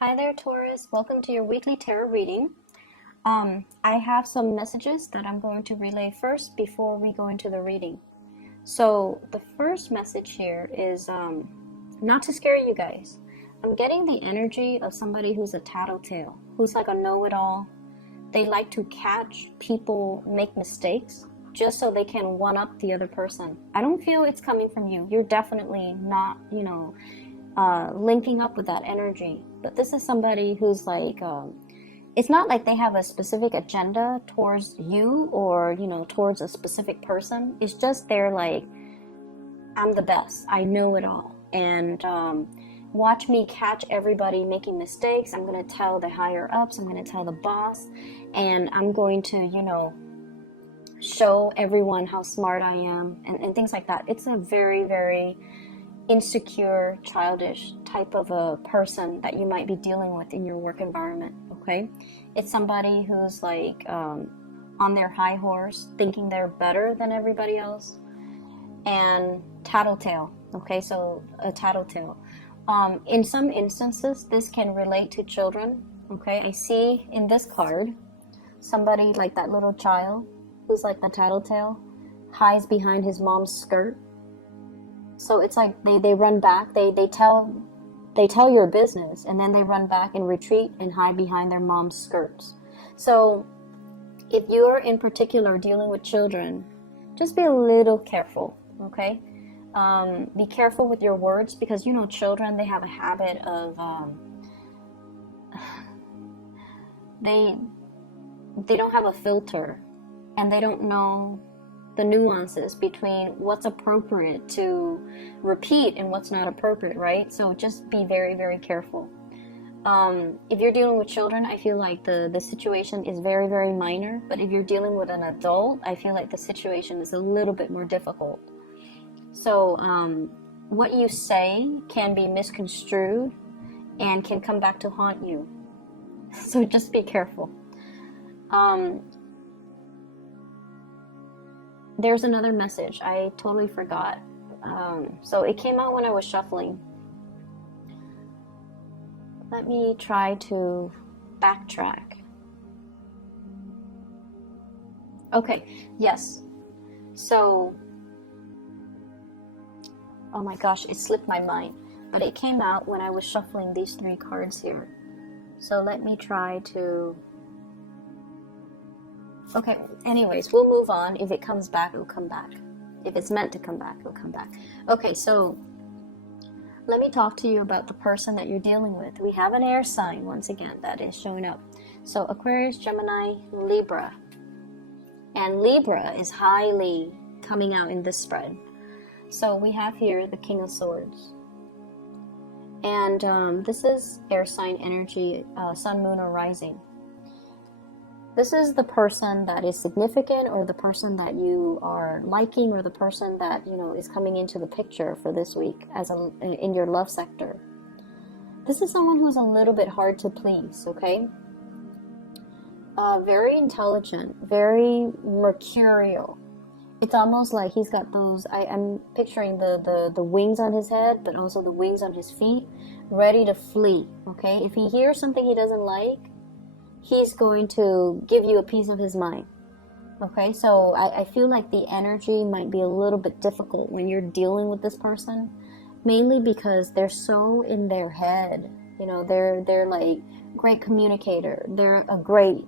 Hi there, Taurus. Welcome to your weekly tarot reading. I have some messages that I'm going to relay first before we go into the reading. So the first message here is not to scare you guys. I'm getting the energy of somebody who's a tattletale, who's like a know-it-all. They like to catch people make mistakes just so they can one-up the other person. I don't feel it's coming from you. You're definitely not, linking up with that energy. But this is somebody who's like, it's not like they have a specific agenda towards you or, towards a specific person. It's just they're like, I'm the best. I know it all. And watch me catch everybody making mistakes. I'm going to tell the higher ups. I'm going to tell the boss. And I'm going to, show everyone how smart I am and things like that. It's a very, very insecure, childish type of a person that you might be dealing with in your work environment, okay? It's somebody who's like on their high horse, thinking they're better than everybody else, and tattletale, okay? So a tattletale. In some instances, this can relate to children, okay? I see in this card, somebody like that little child who's like the tattletale, hides behind his mom's skirt. So it's like they run back, they tell your business, and then they run back and retreat and hide behind their mom's skirts. So if you're in particular dealing with children, just be a little careful, okay? Be careful with your words, because children, they have a habit of they don't have a filter, and they don't know the nuances between what's appropriate to repeat and what's not appropriate, right? So just be very, very careful. If you're dealing with children, I feel like the situation is very, very minor. But if you're dealing with an adult, I feel like the situation is a little bit more difficult. So what you say can be misconstrued and can come back to haunt you. So just be careful. There's another message. I totally forgot. So it came out when I was shuffling. Let me try to backtrack. Okay, yes. So, oh my gosh, it slipped my mind. But it came out when I was shuffling these three cards here. So let me try to... Okay, anyways, we'll move on. If it comes back, it'll come back. If it's meant to come back, it'll come back. Okay, so let me talk to you about the person that you're dealing with. We have an air sign, once again, that is showing up. So Aquarius, Gemini, Libra. And Libra is highly coming out in this spread. So we have here the King of Swords. And this is air sign energy, sun, moon, or rising. This is the person that is significant, or the person that you are liking, or the person that, is coming into the picture for this week in your love sector. This is someone who's a little bit hard to please, okay? Very intelligent, very mercurial. It's almost like he's got those, I'm picturing the wings on his head, but also the wings on his feet, ready to flee, okay? If he hears something he doesn't like, he's going to give you a piece of his mind. Okay, so I feel like the energy might be a little bit difficult when you're dealing with this person, mainly because they're so in their head. They're like great communicator. They're a great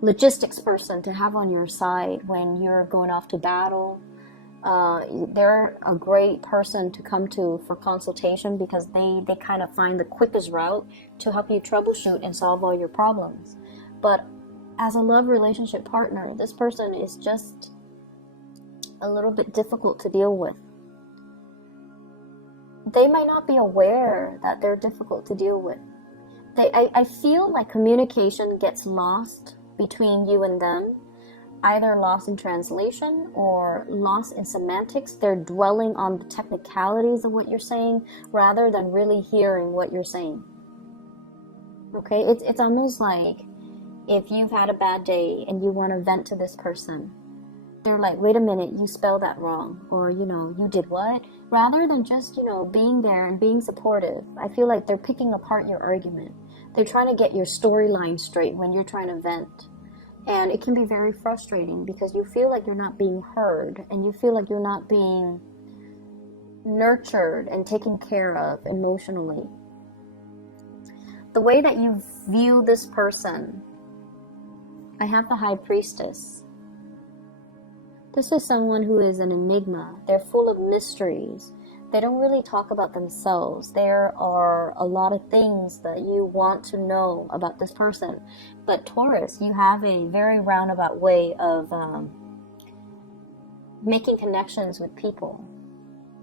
logistics person to have on your side when you're going off to battle. They're a great person to come to for consultation, because they kind of find the quickest route to help you troubleshoot and solve all your problems. But as a love relationship partner, this person is just a little bit difficult to deal with. They might not be aware that they're difficult to deal with. I feel like communication gets lost between you and them, either lost in translation or lost in semantics. They're dwelling on the technicalities of what you're saying rather than really hearing what you're saying. Okay, it's almost like if you've had a bad day and you want to vent to this person, they're like, wait a minute, you spelled that wrong, or, you know, you did what? Rather than just, you know, being there and being supportive, I feel like they're picking apart your argument. They're trying to get your storyline straight when you're trying to vent. And it can be very frustrating because you feel like you're not being heard, and you feel like you're not being nurtured and taken care of emotionally. The way that you view this person, I have the High Priestess. This is someone who is an enigma. They're full of mysteries. They don't really talk about themselves. There are a lot of things that you want to know about this person. But Taurus, you have a very roundabout way of making connections with people.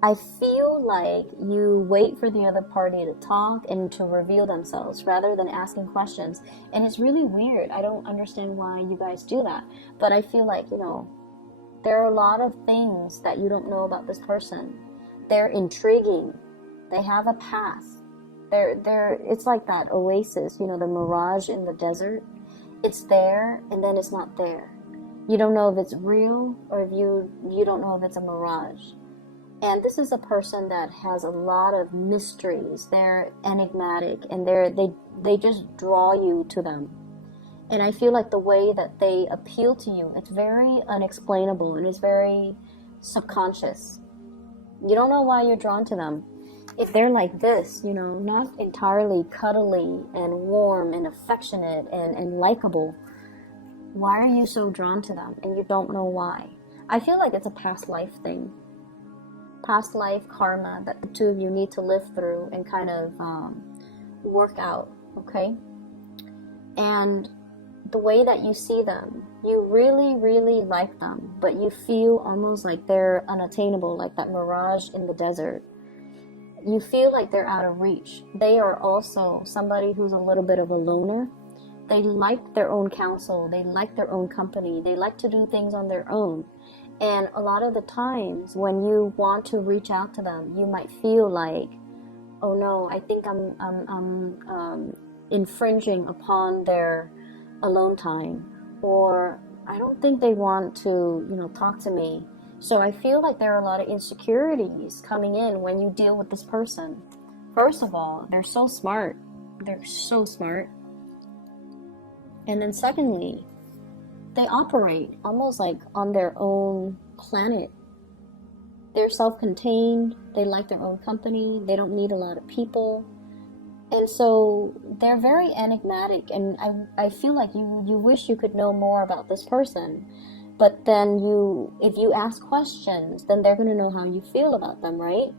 I feel like you wait for the other party to talk and to reveal themselves rather than asking questions. And it's really weird. I don't understand why you guys do that. But I feel like, you know, there are a lot of things that you don't know about this person. They're intriguing. They have a past. It's like that oasis, you know, the mirage in the desert. It's there and then it's not there. You don't know if it's real or if you don't know if it's a mirage. And this is a person that has a lot of mysteries. They're enigmatic, and they just draw you to them. And I feel like the way that they appeal to you, it's very unexplainable and it's very subconscious. You don't know why you're drawn to them. If they're like this, you know, not entirely cuddly and warm and affectionate and likable, why are you so drawn to them? And you don't know why. I feel like it's a past life thing. Past life karma that the two of you need to live through and kind of work out, okay? And the way that you see them, you really, really like them, but you feel almost like they're unattainable, like that mirage in the desert. You feel like they're out of reach. They are also somebody who's a little bit of a loner. They like their own counsel. They like their own company. They like to do things on their own. And a lot of the times when you want to reach out to them, you might feel like, oh no, I think I'm infringing upon their alone time, or I don't think they want to, you know, talk to me. So I feel like there are a lot of insecurities coming in when you deal with this person. First of all, they're so smart. They're so smart. And then secondly, they operate almost like on their own planet. They're self-contained. They like their own company. They don't need a lot of people. And so they're very enigmatic. And I feel like you wish you could know more about this person. But then if you ask questions, then they're going to know how you feel about them, right?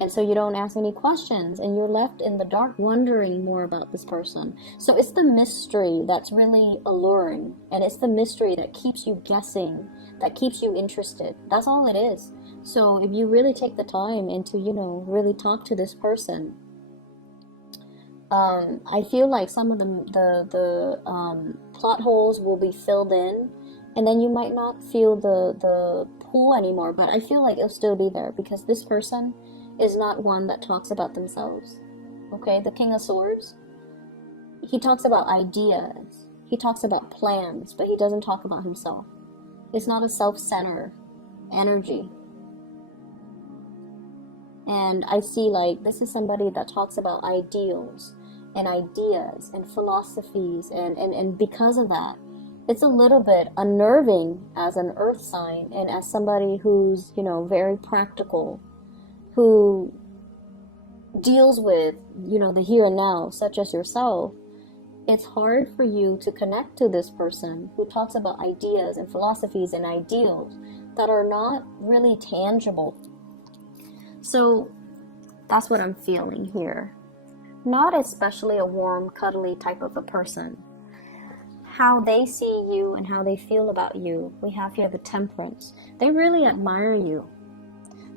And so you don't ask any questions, and you're left in the dark wondering more about this person. So it's the mystery that's really alluring, and it's the mystery that keeps you guessing, that keeps you interested. That's all it is. So if you really take the time and to, you know, really talk to this person, I feel like some of the plot holes will be filled in, and then you might not feel the pull anymore, but I feel like it'll still be there because this person is not one that talks about themselves. Okay, the King of Swords, he talks about ideas, he talks about plans, but he doesn't talk about himself. It's not a self-centered energy. And I see like this is somebody that talks about ideals and ideas and philosophies, and because of that, it's a little bit unnerving as an earth sign and as somebody who's, you know, very practical, who deals with, you know, the here and now, such as yourself. It's hard for you to connect to this person who talks about ideas and philosophies and ideals that are not really tangible. So that's what I'm feeling here. Not especially a warm, cuddly type of a person. How they see you and how they feel about you. We have here the Temperance. They really admire you.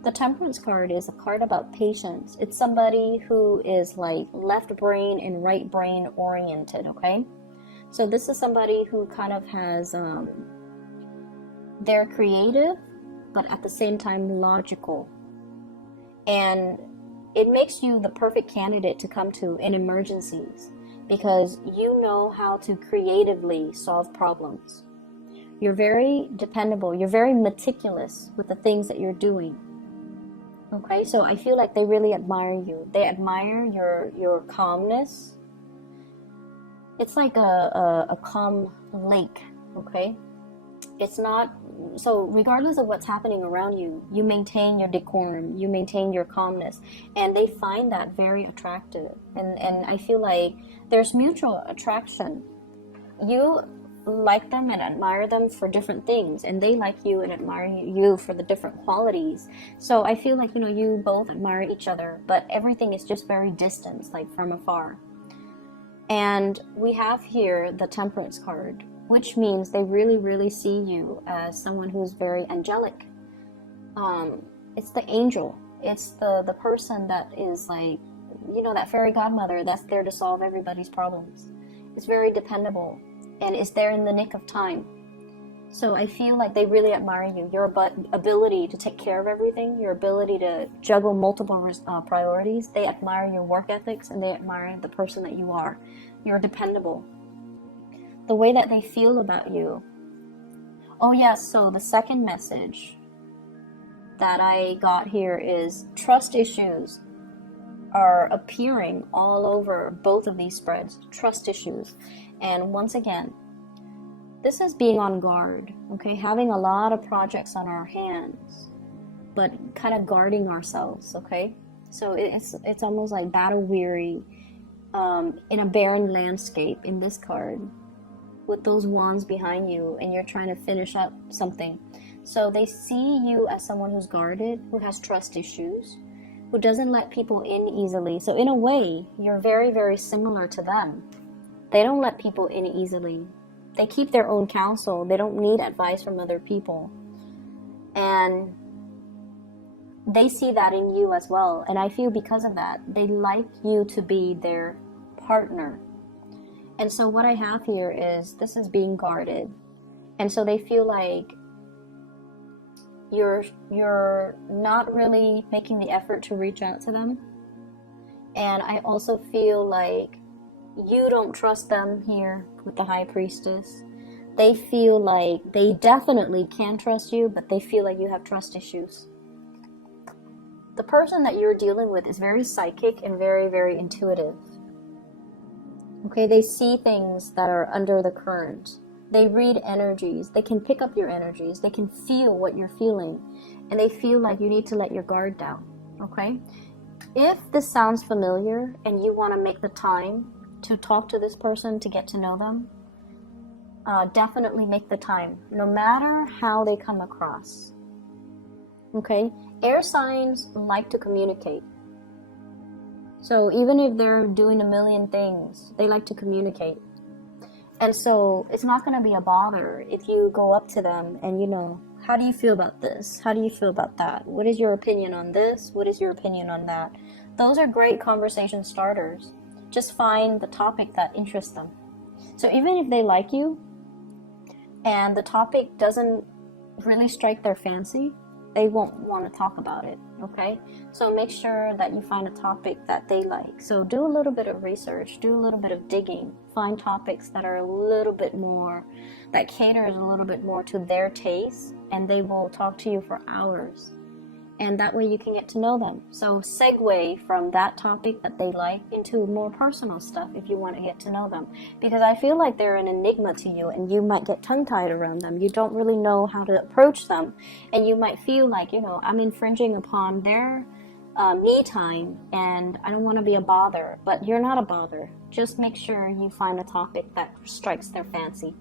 The Temperance card is a card about patience. It's somebody who is like left brain and right brain oriented, okay? So this is somebody who kind of has, they're creative, but at the same time logical. And it makes you the perfect candidate to come to in emergencies because you know how to creatively solve problems. You're very dependable. You're very meticulous with the things that you're doing. Okay, so I feel like they really admire you. They admire your calmness. It's like a calm lake, okay? It's not, so regardless of what's happening around you, you maintain your decorum, you maintain your calmness, and they find that very attractive. And I feel like there's mutual attraction. You like them and admire them for different things, and they like you and admire you for the different qualities. So I feel like, you both admire each other, but everything is just very distant, like from afar. And we have here the Temperance card, which means they really, really see you as someone who's very angelic. It's the angel. It's the person that is like, that fairy godmother that's there to solve everybody's problems. It's very dependable and is there in the nick of time. So I feel like they really admire you. Your ability to take care of everything, your ability to juggle multiple priorities. They admire your work ethics, and they admire the person that you are. You're dependable. The way that they feel about you. Oh yes, so the second message that I got here is trust issues are appearing all over both of these spreads. Trust issues. And once again, this is being on guard, okay? Having a lot of projects on our hands, but kind of guarding ourselves, okay? So it's almost like battle weary in a barren landscape in this card with those wands behind you, and you're trying to finish up something. So they see you as someone who's guarded, who has trust issues, who doesn't let people in easily. So in a way, you're very, very similar to them. They don't let people in easily. They keep their own counsel. They don't need advice from other people. And they see that in you as well. And I feel because of that, they like you to be their partner. And so what I have here is, this is being guarded. And so they feel like you're not really making the effort to reach out to them. And I also feel like you don't trust them here with the High Priestess. They feel like they definitely can trust you, but they feel like you have trust issues. The person that you're dealing with is very psychic and very, very intuitive. Okay, they see things that are under the current. They read energies. They can pick up your energies. They can feel what you're feeling. And they feel like you need to let your guard down. Okay? If this sounds familiar and you want to make the time to talk to this person, to get to know them, definitely make the time, no matter how they come across. Okay? Air signs like to communicate. So even if they're doing a million things, they like to communicate. And so it's not going to be a bother if you go up to them and, how do you feel about this? How do you feel about that? What is your opinion on this? What is your opinion on that? Those are great conversation starters. Just find the topic that interests them. So even if they like you and the topic doesn't really strike their fancy, they won't want to talk about it, okay? So make sure that you find a topic that they like. So do a little bit of research, do a little bit of digging, find topics that are a little bit more, that caters a little bit more to their taste, and they will talk to you for hours. And that way you can get to know them. So segue from that topic that they like into more personal stuff if you want to get to know them. Because I feel like they're an enigma to you, and you might get tongue-tied around them. You don't really know how to approach them. And you might feel like, I'm infringing upon their me time, and I don't want to be a bother. But you're not a bother. Just make sure you find a topic that strikes their fancy.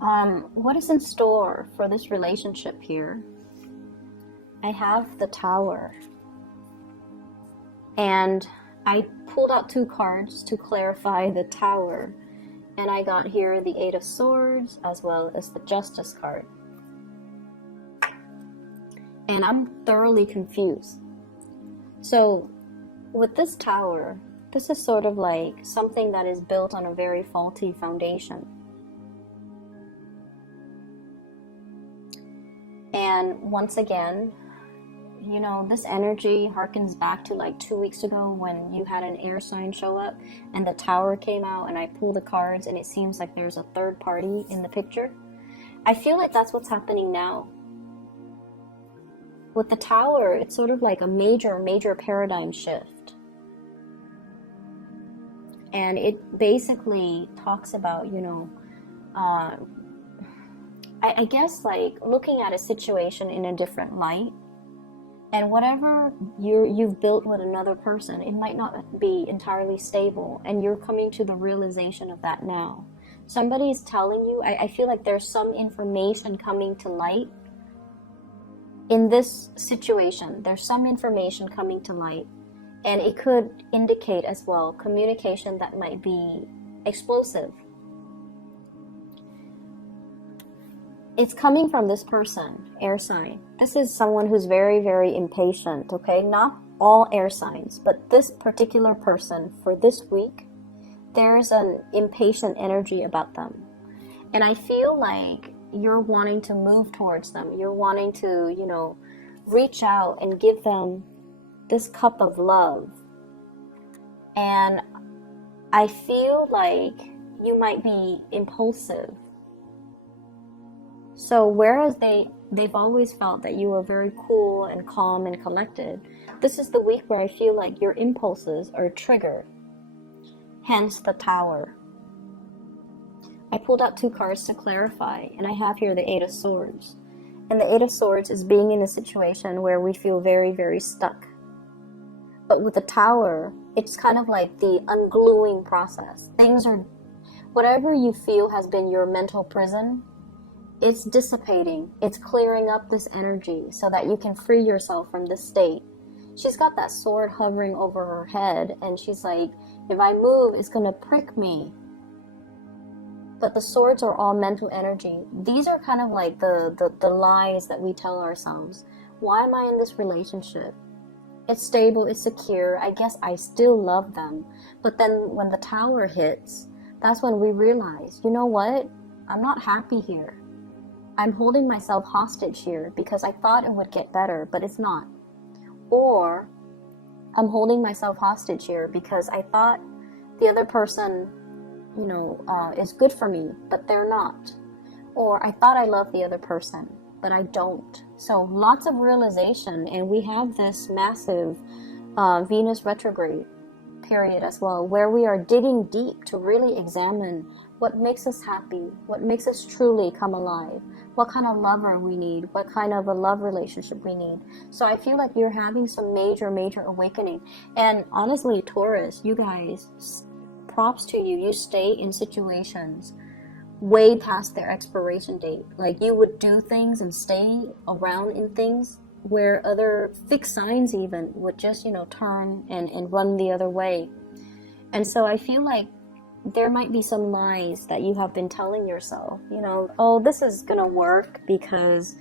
What is in store for this relationship here? I have the Tower, and I pulled out 2 cards to clarify the Tower, and I got here the 8 of Swords as well as the Justice card. And I'm thoroughly confused. So with this Tower, this is sort of like something that is built on a very faulty foundation. And once again, this energy harkens back to like 2 weeks ago when you had an air sign show up and the Tower came out, and I pulled the cards, and it seems like there's a third party in the picture. I feel like that's what's happening now. With the Tower, it's sort of like a major paradigm shift. And it basically talks about, you know, I guess like looking at a situation in a different light. And whatever you've built with another person, it might not be entirely stable. And you're coming to the realization of that now. Somebody's telling you, I feel like there's some information coming to light. In this situation, there's some information coming to light. And it could indicate as well communication that might be explosive. It's coming from this person, air sign. This is someone who's very impatient, okay? Not all air signs, but this particular person for this week, there's an impatient energy about them. And I feel like you're wanting to move towards them. You're wanting to, you know, reach out and give them this cup of love. And I feel like you might be impulsive. So whereas they've always felt that you were very cool and calm and collected, this is the week where I feel like your impulses are triggered. Hence the Tower. I pulled out 2 cards to clarify, and I have here the 8 of Swords. And the 8 of Swords is being in a situation where we feel very stuck. But with the Tower, it's kind of like the ungluing process. Things are, whatever you feel has been your mental prison, it's dissipating. It's clearing up this energy so that you can free yourself from this state. She's got that sword hovering over her head, and she's like, if I move, it's going to prick me. But the swords are all mental energy. These are kind of like the lies that we tell ourselves. Why am I in this relationship? It's stable, it's secure. I guess I still love them. But then when the Tower hits, that's when we realize, you know what? I'm not happy here. I'm holding myself hostage here because I thought it would get better, but it's not. Or I'm holding myself hostage here because I thought the other person, you know, is good for me, but they're not. Or I thought I loved the other person, but I don't. So lots of realization, and we have this massive Venus retrograde period as well, where we are digging deep to really examine what makes us happy, what makes us truly come alive, what kind of lover we need, what kind of a love relationship we need. So I feel like you're having some major awakening. And honestly, Taurus, you guys, props to you. You stay in situations way past their expiration date. Like you would do things and stay around in things where other fixed signs even would just, you know, turn and run the other way. And so I feel like there might be some lies that you have been telling yourself, you know, oh, this is gonna work because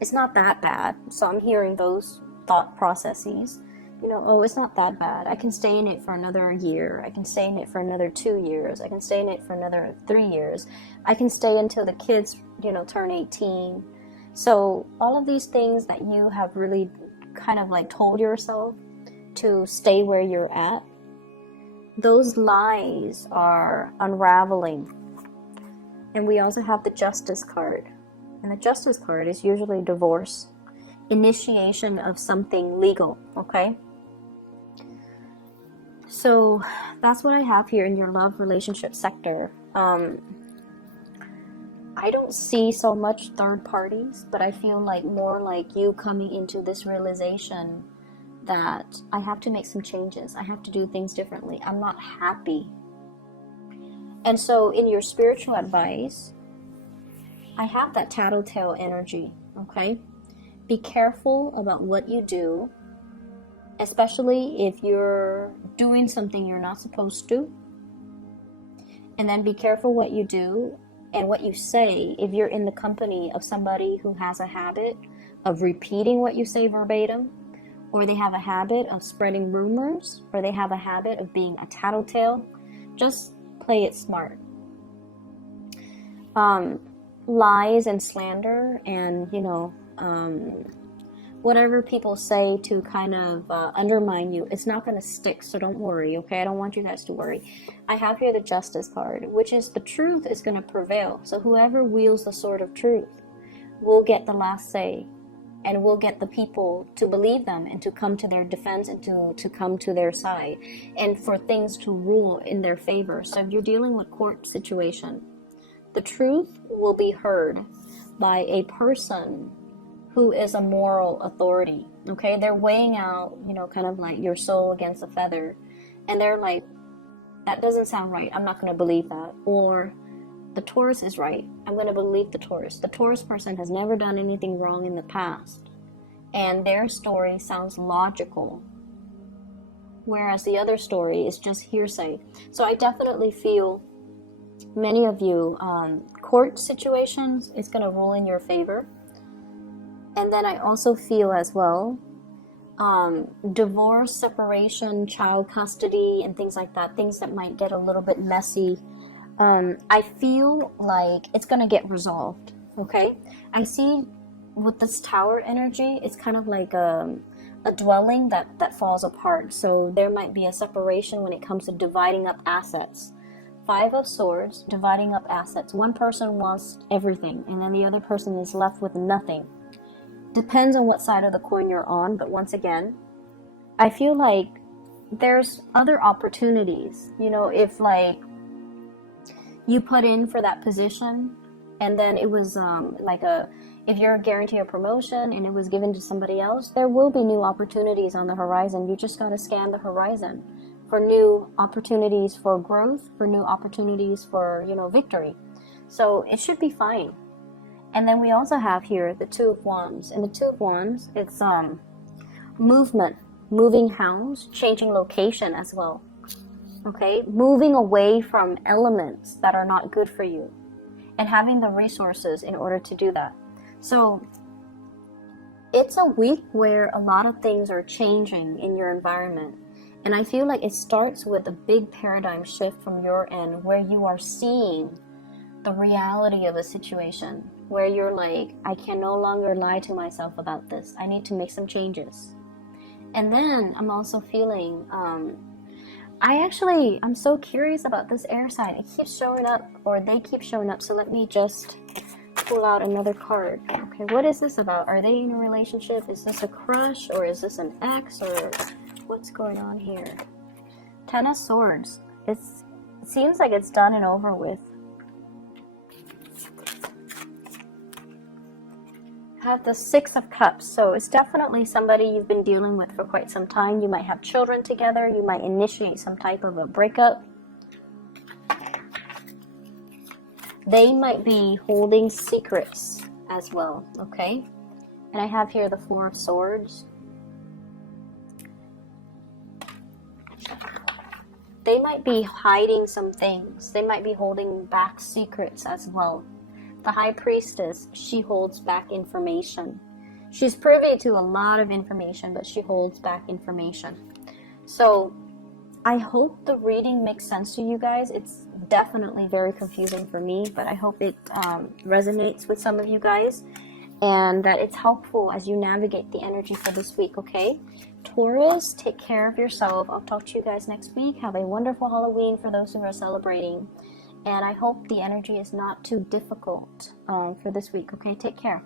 it's not that bad. So I'm hearing those thought processes, you know, oh, it's not that bad. I can stay in it for another year. I can stay in it for another 2 years. I can stay in it for another 3 years. I can stay until the kids, you know, turn 18. So all of these things that you have really kind of like told yourself to stay where you're at, those lies are unraveling. And we also have the Justice card. And the Justice card is usually divorce, initiation of something legal, okay? So that's what I have here in your love relationship sector. I don't see so much third parties, but I feel like more like you coming into this realization that I have to make some changes. I have to do things differently. I'm not happy. And so in your spiritual advice, I have that tattletale energy, okay? Be careful about what you do, especially if you're doing something you're not supposed to. And then be careful what you do and what you say if you're in the company of somebody who has a habit of repeating what you say verbatim, or they have a habit of spreading rumors, or they have a habit of being a tattletale. Just play it smart. Lies and slander and, you know, whatever people say to kind of undermine you, it's not going to stick, so don't worry, okay? I don't want you guys to worry. I have here the Justice card, which is the truth is going to prevail. So whoever wields the sword of truth will get the last say, and will get the people to believe them and to come to their defense and to come to their side, and for things to rule in their favor. So if you're dealing with court situation, the truth will be heard by a person who is a moral authority, okay? They're weighing out, you know, kind of like your soul against a feather, and they're like, that doesn't sound right, I'm not going to believe that. Or the Taurus is right, I'm going to believe the Taurus. The Taurus person has never done anything wrong in the past, and their story sounds logical, whereas the other story is just hearsay. So I definitely feel many of you, court situations is going to rule in your favor. And then I also feel as well, divorce, separation, child custody, and things like that, things that might get a little bit messy. I feel like it's going to get resolved, okay? I see with this Tower energy, it's kind of like a dwelling that falls apart. So there might be a separation when it comes to dividing up assets. Five of Swords, dividing up assets. One person wants everything, and then the other person is left with nothing. Depends on what side of the coin you're on, but once again, I feel like there's other opportunities. You know, if like you put in for that position and then it was if you're guaranteed a promotion and it was given to somebody else, there will be new opportunities on the horizon. You just got to scan the horizon for new opportunities for growth, for new opportunities for, you know, victory. So it should be fine. And then we also have here the Two of Wands. And the Two of Wands, it's movement, moving house, changing location as well. Okay, moving away from elements that are not good for you and having the resources in order to do that. So it's a week where a lot of things are changing in your environment. And I feel like it starts with a big paradigm shift from your end, where you are seeing the reality of a situation, where you're like, I can no longer lie to myself about this. I need to make some changes. And then I'm also feeling, I'm so curious about this air sign. It keeps showing up, or they keep showing up. So let me just pull out another card. Okay, what is this about? Are they in a relationship? Is this a crush, or is this an ex, or what's going on here? Ten of Swords. It seems like it's done and over with. Have the Six of Cups. So it's definitely somebody you've been dealing with for quite some time. You might have children together. You might initiate some type of a breakup. They might be holding secrets as well, okay? And I have here the Four of Swords. They might be hiding some things. They might be holding back secrets as well. The High Priestess, she holds back information. She's privy to a lot of information, but she holds back information. So I hope the reading makes sense to you guys. It's definitely very confusing for me, but I hope it resonates with some of you guys, and that it's helpful as you navigate the energy for this week, okay? Taurus, take care of yourself. I'll talk to you guys next week. Have a wonderful Halloween for those who are celebrating. And I hope the energy is not too difficult for this week, okay? Take care.